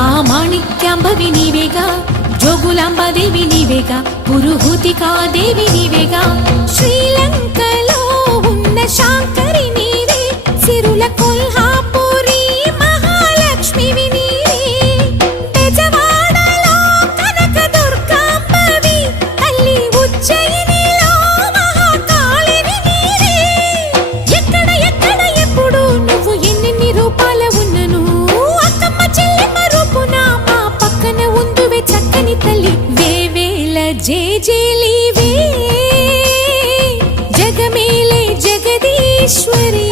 ఆ మాణిక్యాంబవి నీవేగా, జోగులాంబాదేవి నీవేగా, పురుహూతికాదేవి నీవేగా, శ్రీలంకలో ఉన్న శాంకరి నీవే, సిరుల కొల్హాపురి మహాలక్ష్మివి నీవే, బెజవాడలో కనక దుర్గాంబవి, తల్లి ఉజ్జయినిలో మహాకాళివి నీవే. ఎక్కడ ఎక్కడ ఎప్పుడు నువ్వు ఎన్నెన్ని రూపాల ఉన్నను, అక్కమ్మ చెల్లెమ్మ రూపున మా పక్కన ఉందువే చక్కని తల్లి. వేవేల జేజేలివే, జగమేలే జగదీశ్వరి.